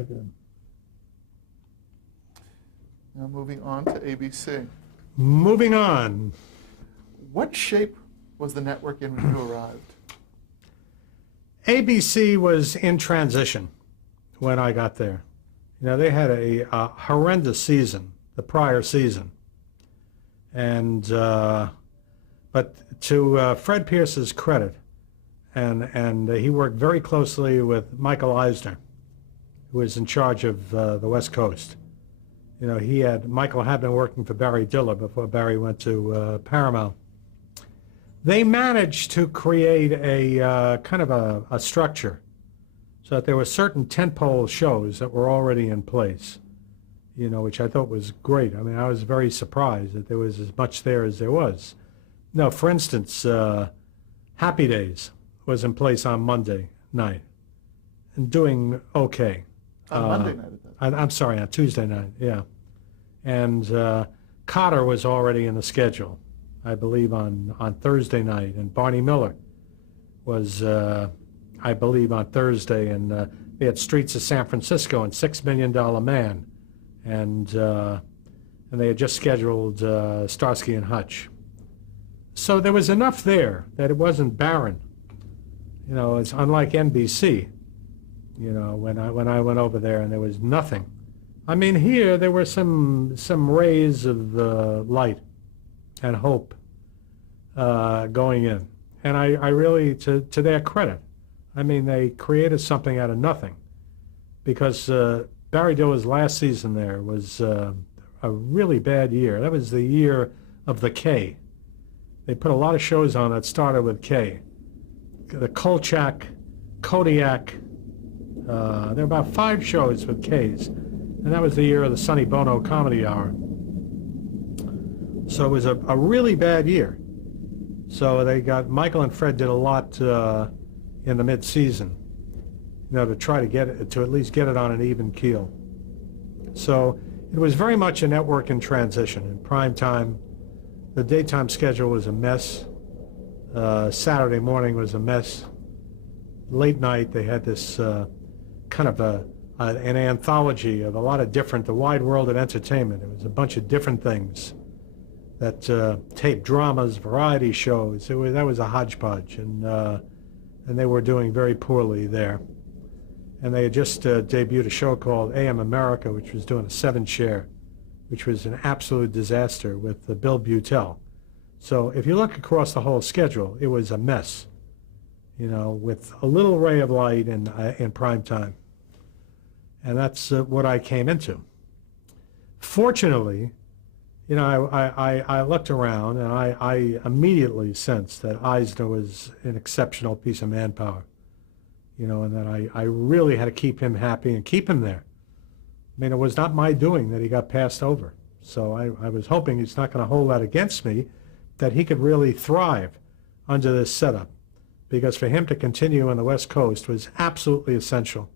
pick it up. Now moving on to ABC. Moving on. What shape was the network in when you arrived? ABC was in transition when I got there. You know, they had a horrendous season, the prior season. And, but to Fred Pierce's credit, and he worked very closely with Michael Eisner, who was in charge of the West Coast. You know, Michael had been working for Barry Diller before Barry went to Paramount. They managed to create a kind of a structure so that there were certain tentpole shows that were already in place, you know, which I thought was great. I mean, I was very surprised that there was as much there as there was. No, for instance, Happy Days was in place on Monday night and doing okay. On Monday night, I'm sorry, on Tuesday night, yeah. And Cotter was already in the schedule, I believe, on Thursday night. And Barney Miller was, I believe, on Thursday. And they had Streets of San Francisco and $6 Million Man. And they had just scheduled Starsky and Hutch. So there was enough there that it wasn't barren. You know, it's unlike NBC. You know, when I went over there and there was nothing. I mean, here there were some rays of light and hope going in, and I really, to their credit, I mean, they created something out of nothing, because Barry Diller's last season there was a really bad year. That was the year of the K. They put a lot of shows on that started with K. The Kolchak, Kodiak. There were about 5 shows with K's, and that was the year of the Sonny Bono Comedy Hour. So it was a really bad year. So Michael and Fred did a lot in the mid-season, you know, to try to at least get it on an even keel. So it was very much a network in transition. In prime time, the daytime schedule was a mess. Saturday morning was a mess. Late night, they had this kind of an anthology of a lot of different, the wide world of entertainment. It was a bunch of different things that taped dramas, variety shows. That was a hodgepodge, and they were doing very poorly there. And they had just debuted a show called AM America, which was doing a 7 share, which was an absolute disaster with Bill Butel. So if you look across the whole schedule, it was a mess, you know, with a little ray of light in prime time. And that's what I came into. Fortunately, you know, I looked around, and I immediately sensed that Eisner was an exceptional piece of manpower, you know, and that I really had to keep him happy and keep him there. I mean, it was not my doing that he got passed over. So I was hoping he's not going to hold that against me, that he could really thrive under this setup, because for him to continue on the West Coast was absolutely essential.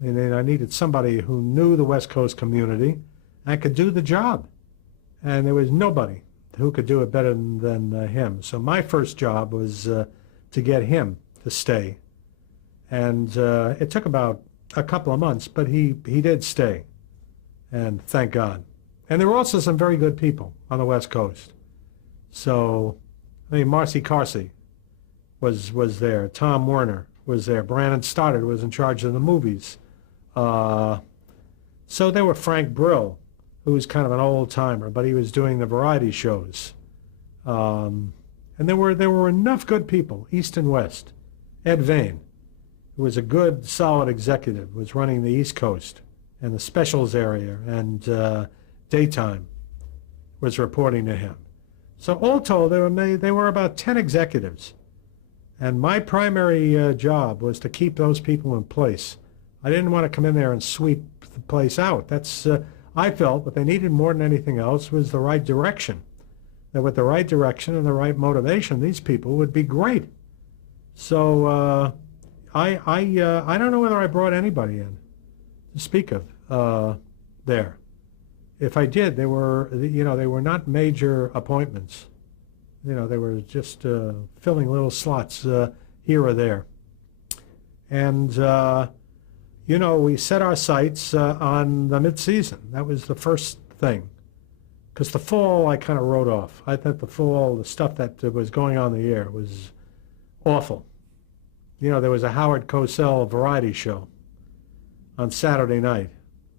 I mean, I needed somebody who knew the West Coast community and could do the job. And there was nobody who could do it better than him. So my first job was to get him to stay. And it took about a couple of months, but he did stay. And thank God. And there were also some very good people on the West Coast. So, I mean, Marcy Carsey was there. Tom Werner was there. Brandon Stoddard was in charge of the movies. So there were Frank Brill, who was kind of an old-timer, but he was doing the variety shows. And there were enough good people, East and West. Ed Vane, who was a good, solid executive, was running the East Coast and the specials area, and daytime was reporting to him. So all told, there were about 10 executives. And my primary job was to keep those people in place. I didn't want to come in there and sweep the place out. That's, I felt what they needed more than anything else was the right direction. That with the right direction and the right motivation, these people would be great. So I don't know whether I brought anybody in to speak of there. If I did, they were not major appointments. You know, they were just filling little slots here or there. And, we set our sights on the mid-season. That was the first thing. Because the fall, I kind of wrote off. I thought the fall, the stuff that was going on in the air was awful. There was a Howard Cosell variety show on Saturday night,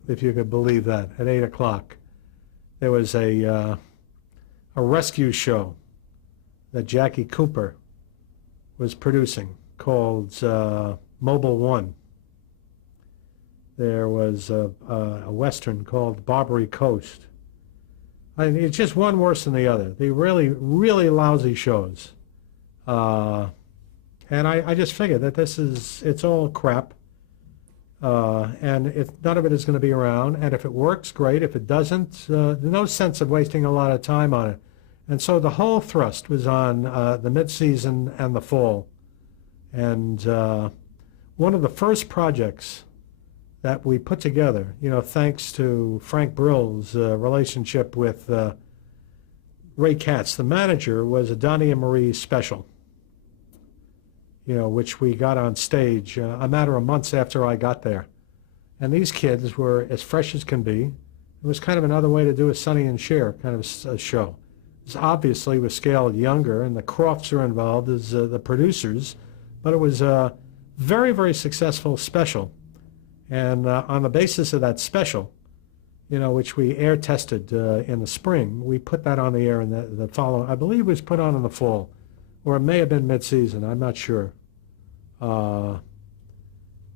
if you could believe that, at 8 o'clock. There was a rescue show that Jackie Cooper was producing called Mobile One. There was a Western called Barbary Coast. It's just one worse than the other. They really, really lousy shows. And I just figured that it's all crap. And none of it is going to be around. And if it works, great. If it doesn't, there's no sense of wasting a lot of time on it. And so the whole thrust was on the mid-season and the fall. And one of the first projects that we put together, thanks to Frank Brill's relationship with Ray Katz, the manager, was a Donnie and Marie special, which we got on stage a matter of months after I got there. And these kids were as fresh as can be. It was kind of another way to do a Sonny and Cher kind of a show. It obviously was scaled younger, and the Crofts are involved as the producers, but it was a very, very successful special. And on the basis of that special, which we air tested in the spring, we put that on the air in the following, I believe it was put on in the fall, or it may have been mid-season, I'm not sure.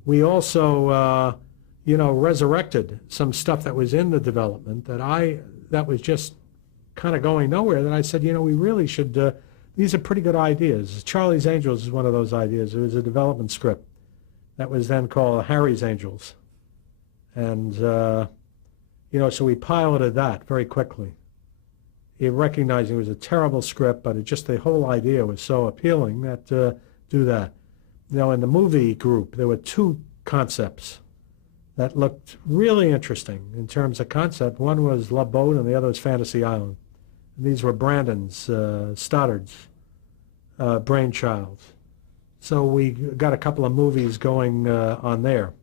We also, resurrected some stuff that was in the development that was just kind of going nowhere, that I said, we really should, these are pretty good ideas. Charlie's Angels is one of those ideas. It was a development script that was then called Harry's Angels. And, so we piloted that very quickly. Recognizing it was a terrible script, but the whole idea was so appealing that do that. In the movie group, there were two concepts that looked really interesting in terms of concept. One was Love Boat and the other was Fantasy Island. And these were Brandon's, Stoddard's brainchild. So we got a couple of movies going on there.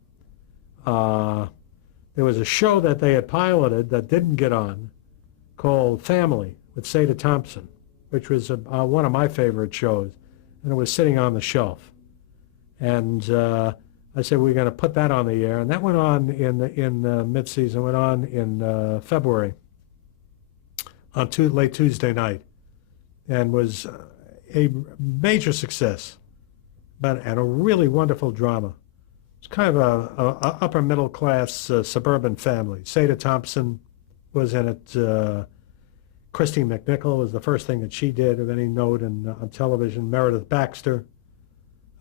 There was a show that they had piloted that didn't get on called Family with Seda Thompson, which was one of my favorite shows, and it was sitting on the shelf. And I said, we're going to put that on the air, and that went on in mid-season, went on in February on late Tuesday night, and was a major success. And a really wonderful drama. It's kind of a upper middle class suburban family. Seda Thompson was in it. Christy McNichol was the first thing that she did of any note on television. Meredith Baxter,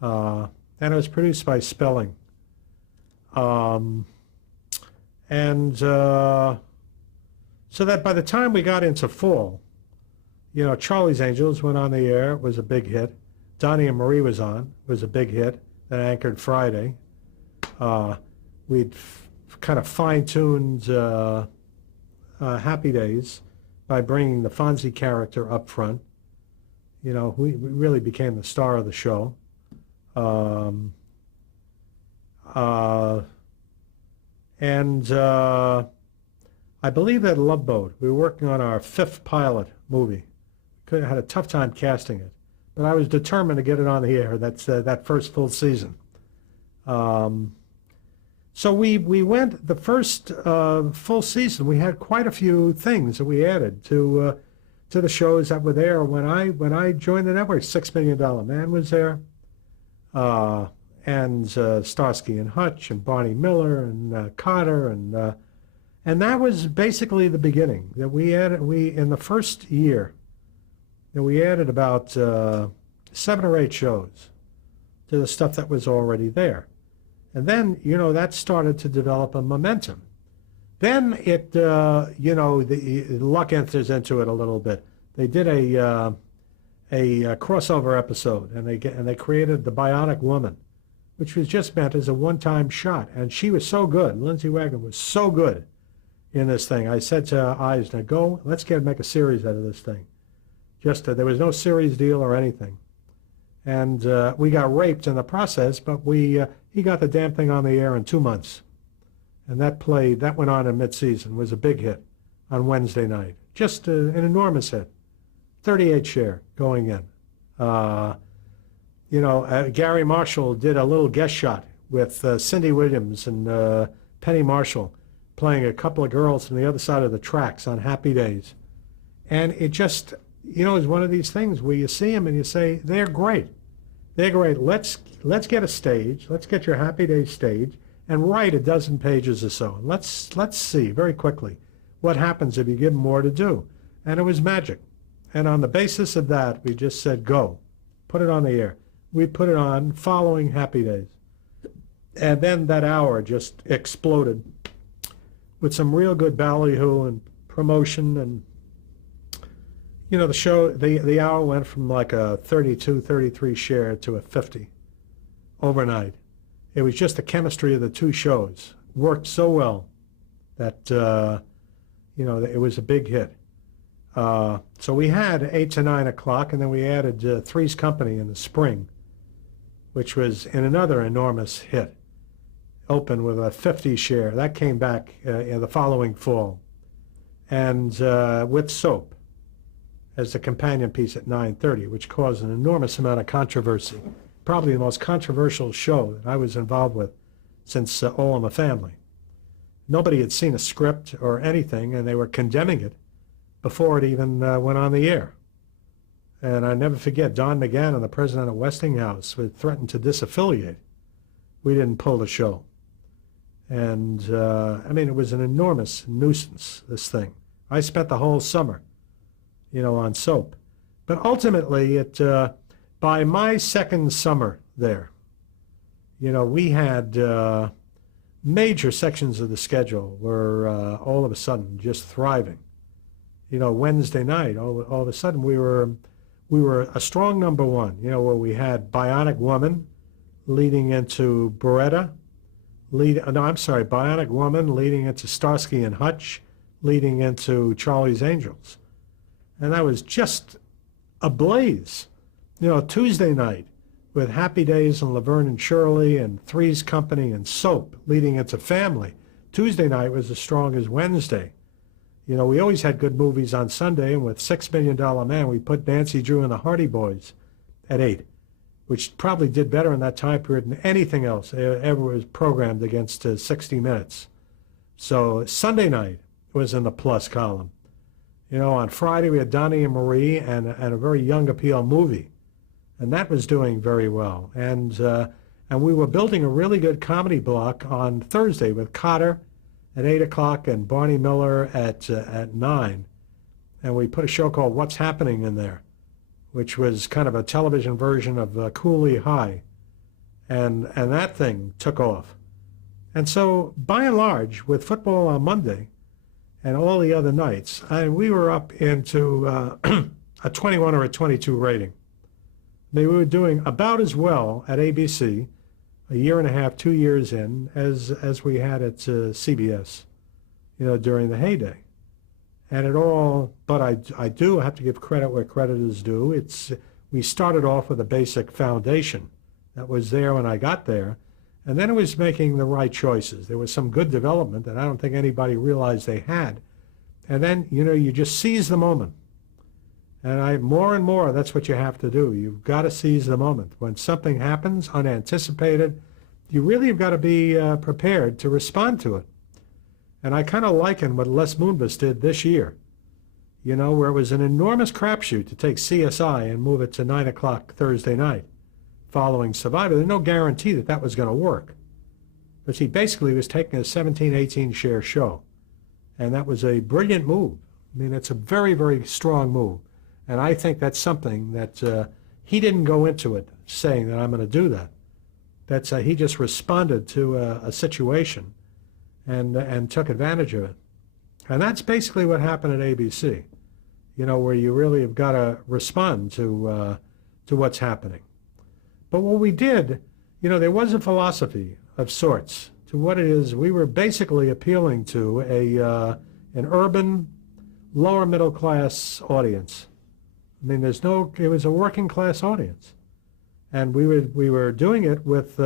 and it was produced by Spelling. So that by the time we got into fall, Charlie's Angels went on the air. It was a big hit. Donnie and Marie was on. It was a big hit. That anchored Friday. We'd kind of fine-tuned Happy Days by bringing the Fonzie character up front. We really became the star of the show. I believe that Love Boat, we were working on our 5th pilot movie. Had a tough time casting it. But I was determined to get it on the air. That's that first full season. So we went the first full season. We had quite a few things that we added to the shows that were there when I joined the network. $6 Million Man was there, and Starsky and Hutch and Barney Miller and Cotter and that was basically the beginning. That we in the first year. We added about 7 or 8 shows to the stuff that was already there. And then, that started to develop a momentum. Then it, the luck enters into it a little bit. They did a crossover episode, and they created the Bionic Woman, which was just meant as a one-time shot. And she was so good. Lindsay Wagner was so good in this thing. I said to Eisner, let's make a series out of this thing. There was no series deal or anything. And we got raped in the process, but he got the damn thing on the air in 2 months. And that went on in mid-season, was a big hit on Wednesday night. Just an enormous hit. 38 share going in. Gary Marshall did a little guest shot with Cindy Williams and Penny Marshall playing a couple of girls from the other side of the tracks on Happy Days. And it just, is one of these things where you see them and you say, they're great. They're great. Let's get a stage. Let's get your Happy Days stage and write a dozen pages or so. Let's see very quickly what happens if you give them more to do. And it was magic. And on the basis of that, we just said, go, put it on the air. We put it on following Happy Days. And then that hour just exploded with some real good ballyhoo and promotion. And, the show, the hour went from like a 32, 33 share to a 50 overnight. It was just the chemistry of the two shows. Worked so well that, it was a big hit. So we had 8 to 9 o'clock, and then we added Three's Company in the spring, which was another enormous hit. Opened with a 50 share. That came back in the following fall. And with Soap as the companion piece at 9:30, which caused an enormous amount of controversy. Probably the most controversial show that I was involved with since All in the Family. Nobody had seen a script or anything, and they were condemning it before it even went on the air. And I never forget, Don McGann, the president of Westinghouse, threatened to disaffiliate. We didn't pull the show. And, it was an enormous nuisance, this thing. I spent the whole summer, on Soap. But ultimately, by my second summer there, we had major sections of the schedule were all of a sudden just thriving. Wednesday night, all of a sudden we were a strong number one, where we had Bionic Woman leading into Beretta, Bionic Woman leading into Starsky and Hutch, leading into Charlie's Angels. And that was just ablaze. Tuesday night with Happy Days and Laverne and Shirley and Three's Company and Soap leading into Family. Tuesday night was as strong as Wednesday. We always had good movies on Sunday, and with $6 Million Man, we put Nancy Drew and the Hardy Boys at 8, which probably did better in that time period than anything else ever was programmed against 60 Minutes. So Sunday night was in the plus column. On Friday we had Donnie and Marie and a very young appeal movie, and that was doing very well. And we were building a really good comedy block on Thursday with Cotter at 8 o'clock and Barney Miller at 9. And we put a show called What's Happening in there, which was kind of a television version of Cooley High. And that thing took off. And so, by and large, with football on Monday and all the other nights, we were up into a 21 or a 22 rating. We were doing about as well at ABC a year and a half, 2 years in, as we had at CBS, during the heyday. And but I do have to give credit where credit is due. We started off with a basic foundation that was there when I got there, and then it was making the right choices. There was some good development that I don't think anybody realized they had. And then, you just seize the moment. And more and more, that's what you have to do. You've got to seize the moment. When something happens, unanticipated, you really have got to be prepared to respond to it. And I kind of liken what Les Moonves did this year, where it was an enormous crapshoot to take CSI and move it to 9 o'clock Thursday night following Survivor. There's no guarantee that that was going to work. But he basically was taking a 17, 18 share show. And that was a brilliant move. It's a very, very strong move. And I think that's something that he didn't go into it saying that I'm going to do that. He just responded to a situation and took advantage of it. And that's basically what happened at ABC, where you really have got to respond to what's happening. But what we did, there was a philosophy of sorts to what it is. We were basically appealing to an urban, lower middle class audience. It was a working class audience. And we were doing it with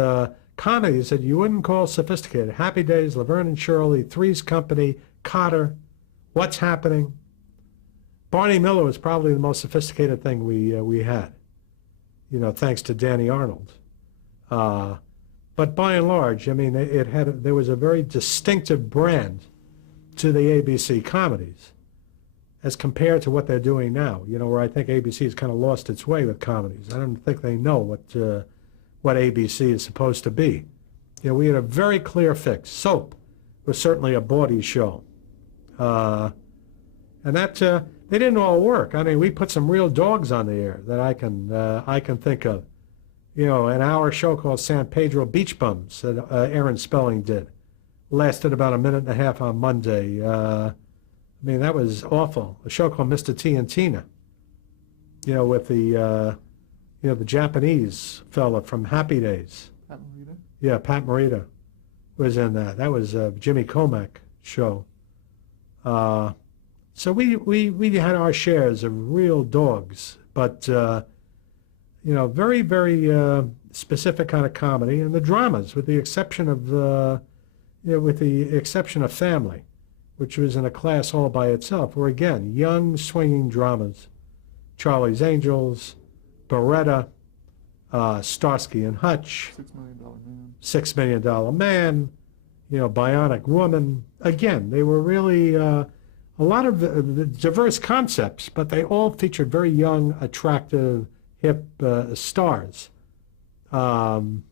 comedies that you wouldn't call sophisticated. Happy Days, Laverne and Shirley, Three's Company, Cotter, What's Happening. Barney Miller was probably the most sophisticated thing we had, thanks to Danny Arnold. But by and large, I mean, there was a very distinctive brand to the ABC comedies as compared to what they're doing now, where I think ABC has kind of lost its way with comedies. I don't think they know what ABC is supposed to be. We had a very clear fix. Soap was certainly a bawdy show. And that they didn't all work. I mean, we put some real dogs on the air that I can think of. An hour show called San Pedro Beach Bums that Aaron Spelling did. Lasted about a minute and a half on Monday. I mean, that was awful. A show called Mr. T and Tina, with the Japanese fella from Happy Days. Pat Morita? Yeah, Pat Morita was in that. That was a Jimmy Comack show. So we had our shares of real dogs, but, very, very specific kind of comedy. And the dramas, with the exception of, Family, which was in a class all by itself, were, again, young, swinging dramas. Charlie's Angels, Beretta, Starsky and Hutch, $6 Million Man, $6 Million Man, Bionic Woman. Again, they were really a lot of diverse concepts, but they all featured very young, attractive, hip stars. And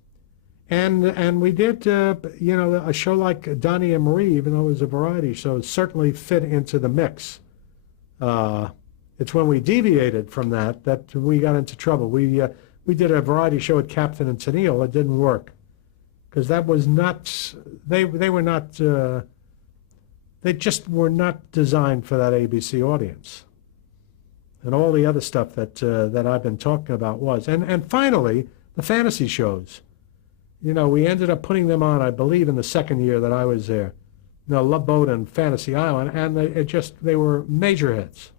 we did, a show like Donnie and Marie, even though it was a variety show, certainly fit into the mix. It's when we deviated from that we got into trouble. We did a variety show at Captain and Tennille. It didn't work because that was not. They were not. They just were not designed for that ABC audience. And all the other stuff that I've been talking about was. And finally, the fantasy shows. We ended up putting them on, I believe, in the second year that I was there. Love Boat and Fantasy Island, and they were major hits.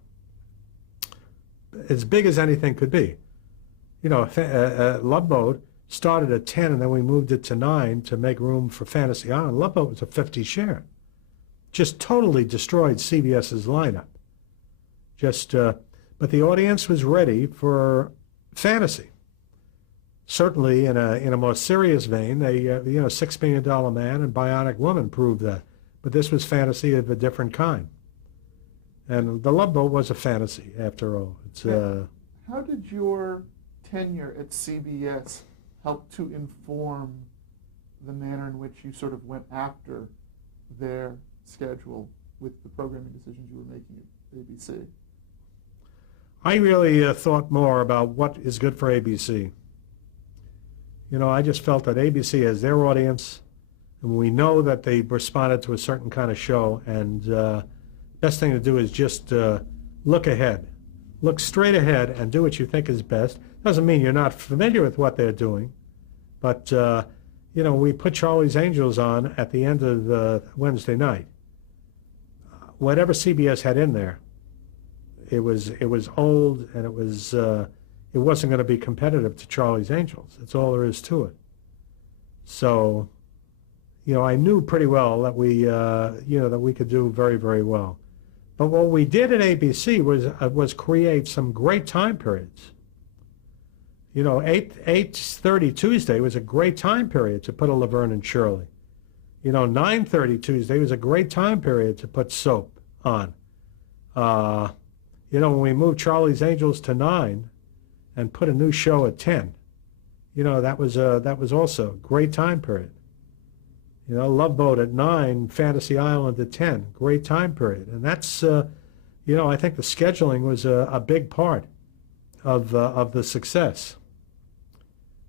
As big as anything could be. Love Boat started at 10, and then we moved it to 9 to make room for Fantasy Island. Love Boat was a 50 share. Just totally destroyed CBS's lineup. But the audience was ready for fantasy. Certainly, in a more serious vein, $6 Million Man and Bionic Woman proved that. But this was fantasy of a different kind. And The Love Boat was a fantasy, after all. How did your tenure at CBS help to inform the manner in which you sort of went after their schedule with the programming decisions you were making at ABC? I really thought more about what is good for ABC. I just felt that ABC has their audience, and we know that they responded to a certain kind of show, and best thing to do is just look ahead. Look straight ahead and do what you think is best. Doesn't mean you're not familiar with what they're doing, but, we put Charlie's Angels on at the end of the Wednesday night. Whatever CBS had in there, it was old, and it wasn't going to be competitive to Charlie's Angels. That's all there is to it. So, I knew pretty well that we could do very, very well. But what we did at ABC was create some great time periods. 8:30 Tuesday was a great time period to put a Laverne and Shirley. 9:30 Tuesday was a great time period to put Soap on. When we moved Charlie's Angels to 9 and put a new show at 10, that was also a great time period. Love Boat at 9, Fantasy Island at 10, great time period. And that's, I think the scheduling was a big part of the success.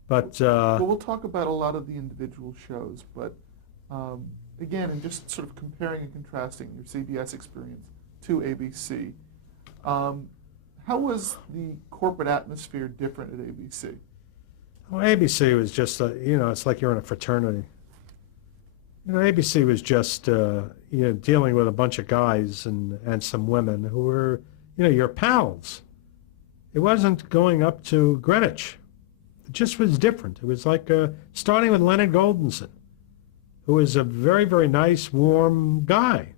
But well, we'll talk about a lot of the individual shows, but again, and just sort of comparing and contrasting your CBS experience to ABC, how was the corporate atmosphere different at ABC? Well, ABC was just, it's like you're in a fraternity. ABC was just, dealing with a bunch of guys and some women who were, your pals. It wasn't going up to Greenwich. it just was different. It was like starting with Leonard Goldenson, who was a very, very nice, warm guy.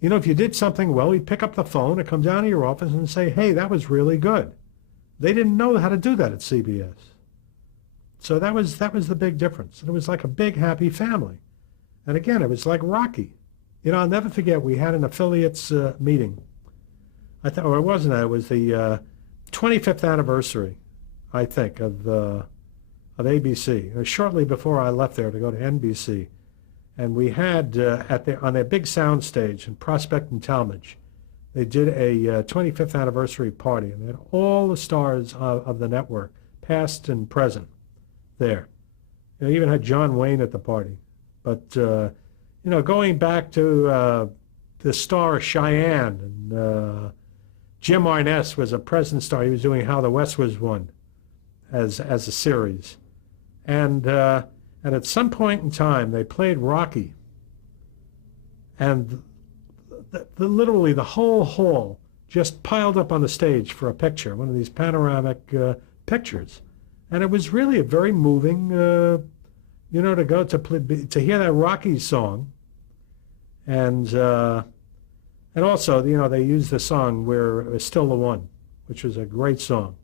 You know, if you did something well, he'd pick up the phone and come down to your office and say, hey, that was really good. They didn't know how to do that at CBS. So that was the big difference. And it was like a big, happy family. And again, it was like Rocky. You know, I'll never forget, we had an affiliates meeting. Or it wasn't that, it was the 25th anniversary, I think, of ABC. It was shortly before I left there to go to NBC. And we had, on their big sound stage in Prospect and Talmadge, they did a 25th anniversary party, and they had all the stars of the network, past and present, there. You know, even had John Wayne at the party. But, you know, going back to the star Cheyenne, and Jim Arness was a present star. He was doing How the West Was Won as a series. And at some point in time, they played Rocky. And literally the whole hall just piled up on the stage for a picture, one of these panoramic pictures. And it was really a very moving, you know, to go to hear that Rocky song. And also, you know, they used the song We're Still the One, which was a great song.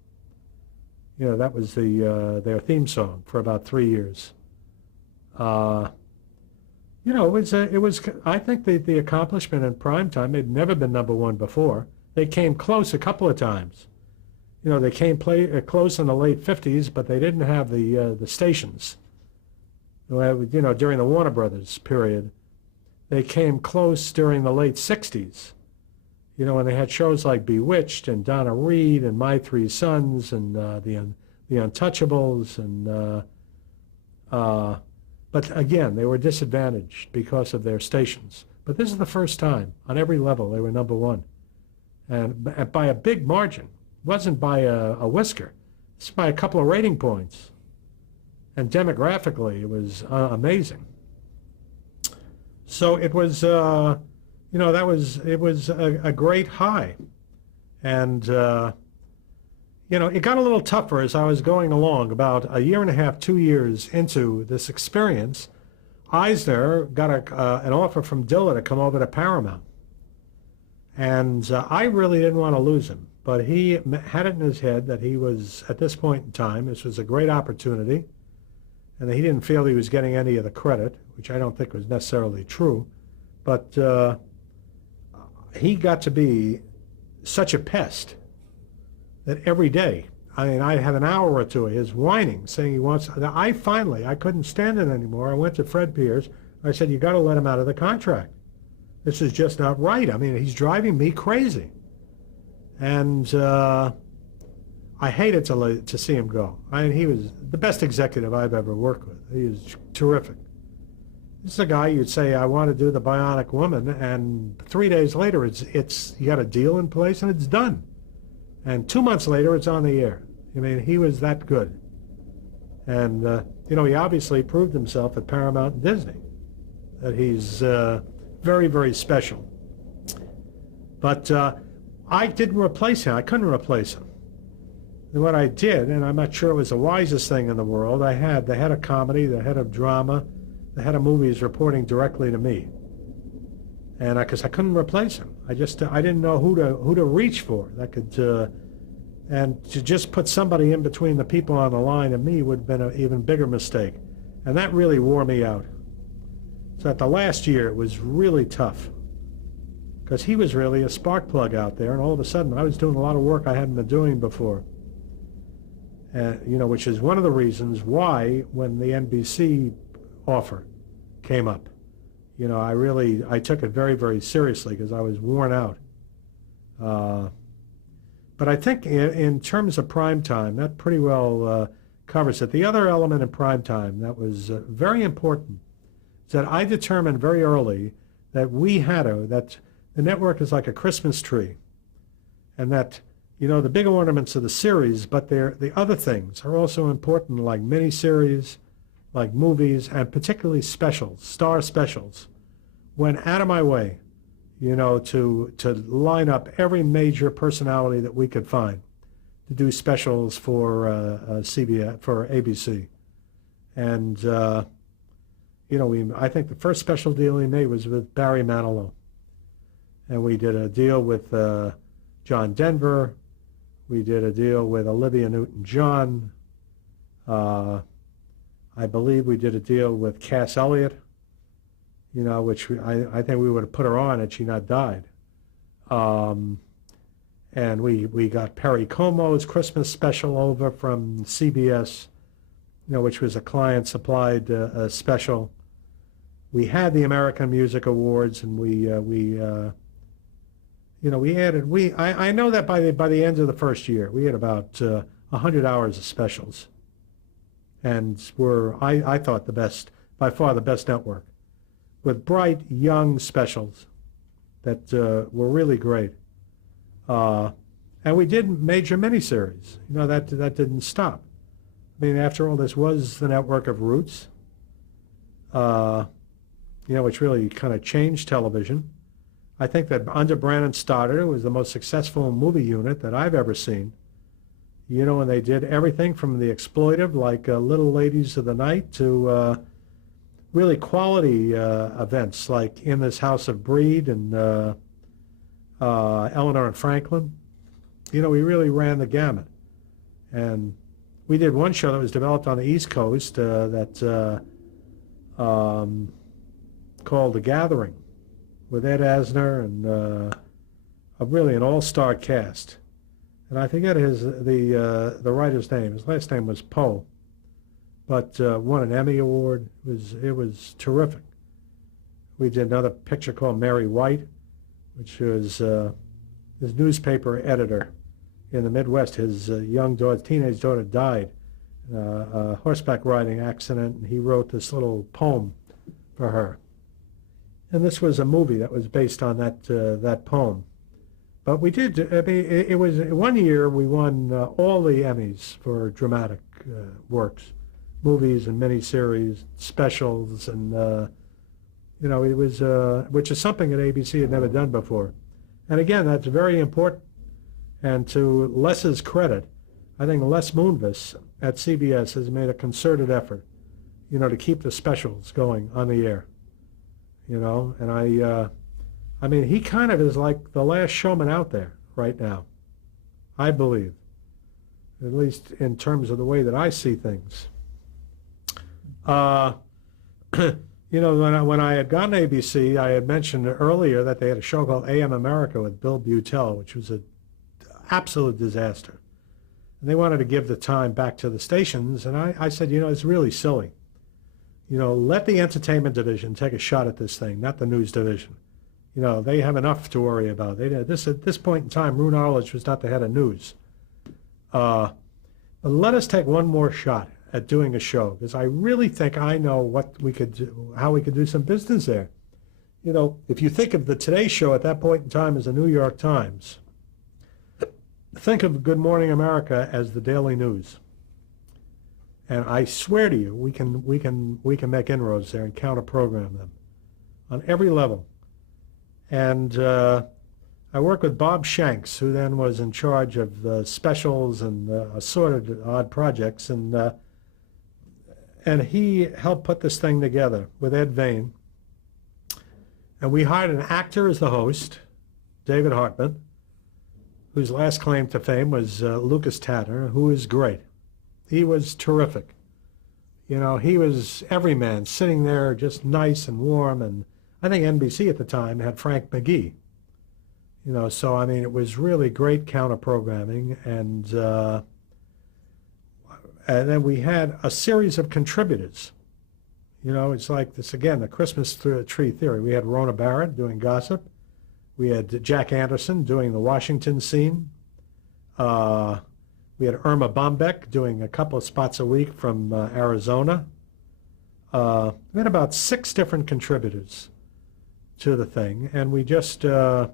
You know, that was their theme song for about 3 years. You know, it was. I think the accomplishment in prime time, they'd never been number one before. They came close a couple of times. You know, they came close in the late 50s, but they didn't have the stations. You know, during the Warner Brothers period, they came close during the late 60s. You know, when they had shows like Bewitched and Donna Reed and My Three Sons and the Untouchables and. But again, they were disadvantaged because of their stations. But this is the first time on every level they were number one, and by a big margin. It wasn't by a whisker. It's by a couple of rating points. And demographically, it was amazing. So it was, you know, it was a great high, and you know, it got a little tougher as I was going along. About a year and a half, 2 years into this experience, Eisner got an offer from Dilla to come over to Paramount. And I really didn't want to lose him, but he had it in his head that he was, at this point in time, this was a great opportunity, and that he didn't feel he was getting any of the credit, which I don't think was necessarily true. But he got to be such a pest that every day, I mean, I had an hour or two of his whining, saying he wants. I couldn't stand it anymore. I went to Fred Pierce. I said, you got to let him out of the contract. This is just not right. I mean, he's driving me crazy. And I hated to see him go. I mean, he was the best executive I've ever worked with. He was terrific. This is a guy you'd say, I want to do The Bionic Woman, and 3 days later, it's you got a deal in place and it's done. And 2 months later, it's on the air. I mean, he was that good. And, you know, he obviously proved himself at Paramount and Disney, that he's very, very special. But I didn't replace him. I couldn't replace him. And what I did, and I'm not sure it was the wisest thing in the world, I had the head of comedy, the head of drama, the head of movies reporting directly to me. And because I couldn't replace him, I didn't know who to reach for that could, and to just put somebody in between the people on the line and me would have been an even bigger mistake, and that really wore me out. So at the last year, it was really tough because he was really a spark plug out there, and all of a sudden I was doing a lot of work I hadn't been doing before, you know, which is one of the reasons why when the NBC offer came up. You know, I took it very, very seriously because I was worn out. But I think in terms of prime time, that pretty well covers it. The other element in prime time that was very important is that I determined very early that that the network is like a Christmas tree, and that, you know, the big ornaments of the series, but the other things are also important, like miniseries, like movies, and particularly specials, star specials. Went out of my way, you know, to line up every major personality that we could find to do specials for CBS, for ABC. And, I think the first special deal we made was with Barry Manilow. And we did a deal with John Denver. We did a deal with Olivia Newton-John. I believe we did a deal with Cass Elliot, which I think we would have put her on had she not died. And we got Perry Como's Christmas special over from CBS, which was a client-supplied special. We had the American Music Awards, and we added. I know that by the end of the first year, we had about 100 hours of specials, and I thought by far the best network, with bright young specials that were really great. And we did major miniseries. That didn't stop. I mean, after all, this was the network of Roots, which really kind of changed television. I think that under Brannon Stoddard, it was the most successful movie unit that I've ever seen. And they did everything from the exploitive, like Little Ladies of the Night, to really quality events like In This House of Breed and Eleanor and Franklin. We really ran the gamut. And we did one show that was developed on the East Coast called The Gathering, with Ed Asner and really an all-star cast. And I forget the writer's name. His last name was Poe, but won an Emmy Award. It was terrific. We did another picture called Mary White, which was his newspaper editor in the Midwest. His teenage daughter died in a horseback riding accident, and he wrote this little poem for her. And this was a movie that was based on that poem. But we did, it was one year we won all the Emmys for dramatic works, movies and miniseries, specials, and, it was, which is something that ABC had never done before. And again, that's very important. And to Les's credit, I think Les Moonves at CBS has made a concerted effort, to keep the specials going on the air. And he kind of is like the last showman out there right now, I believe, at least in terms of the way that I see things. When I had gotten ABC, I had mentioned earlier that they had a show called AM America with Bill Butel, which was an absolute disaster. And they wanted to give the time back to the stations, and I said, it's really silly. Let the entertainment division take a shot at this thing, not the news division. They have enough to worry about. At this point in time, Roone Arledge was not the head of news. But let us take one more shot at doing a show, because I really think I know what we could do, how we could do some business there. If you think of the Today Show at that point in time as the New York Times, think of Good Morning America as the Daily News. And I swear to you, we can make inroads there and counter-program them on every level. And I worked with Bob Shanks, who then was in charge of the specials and assorted odd projects, and he helped put this thing together with Ed Vane. And we hired an actor as the host, David Hartman, whose last claim to fame was Lucas Tanner, who is great. He was terrific. He was everyman, sitting there just nice and warm. And I think NBC at the time had Frank McGee. So it was really great counter-programming. And then we had a series of contributors. It's like this, again, the Christmas tree theory. We had Rona Barrett doing gossip. We had Jack Anderson doing the Washington scene. We had Irma Bombeck doing a couple of spots a week from Arizona. We had about 6 different contributors to the thing, and we just, the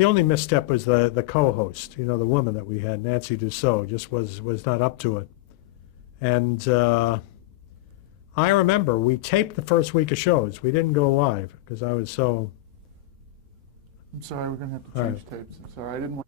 only misstep was the co-host, the woman that we had, Nancy Dussault, just was not up to it. And I remember we taped the first week of shows. We didn't go live because I was so... I'm sorry, we're going to have to change tapes. I'm sorry, I didn't want...